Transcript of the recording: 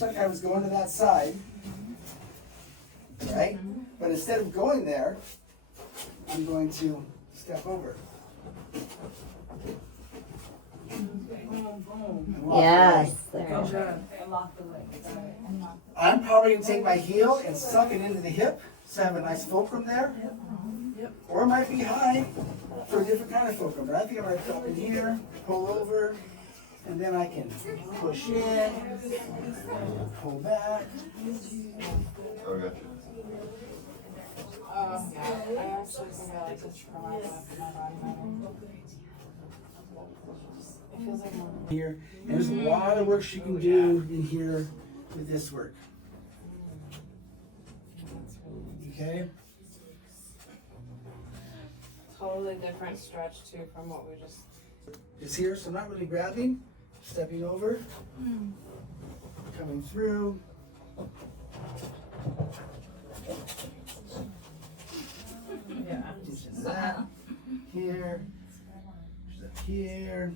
looks like I was going to that side, right? But instead of going there, I'm going to step over. Yes. There. I'm probably going to take my heel and suck it into the hip, so I have a nice fulcrum there. Or it might be high for a different kind of fulcrum. But I think I'm going to come in here, pull over, and then I can push in, pull back. Oh, gotcha. I actually think I like to try my body. It feels like more. Here, and there's a lot of work she can do in here with this work. Okay? Totally different stretch too from what we just. Just here, so I'm not really grabbing, stepping over, coming through. Yeah. Just that, here, just up here.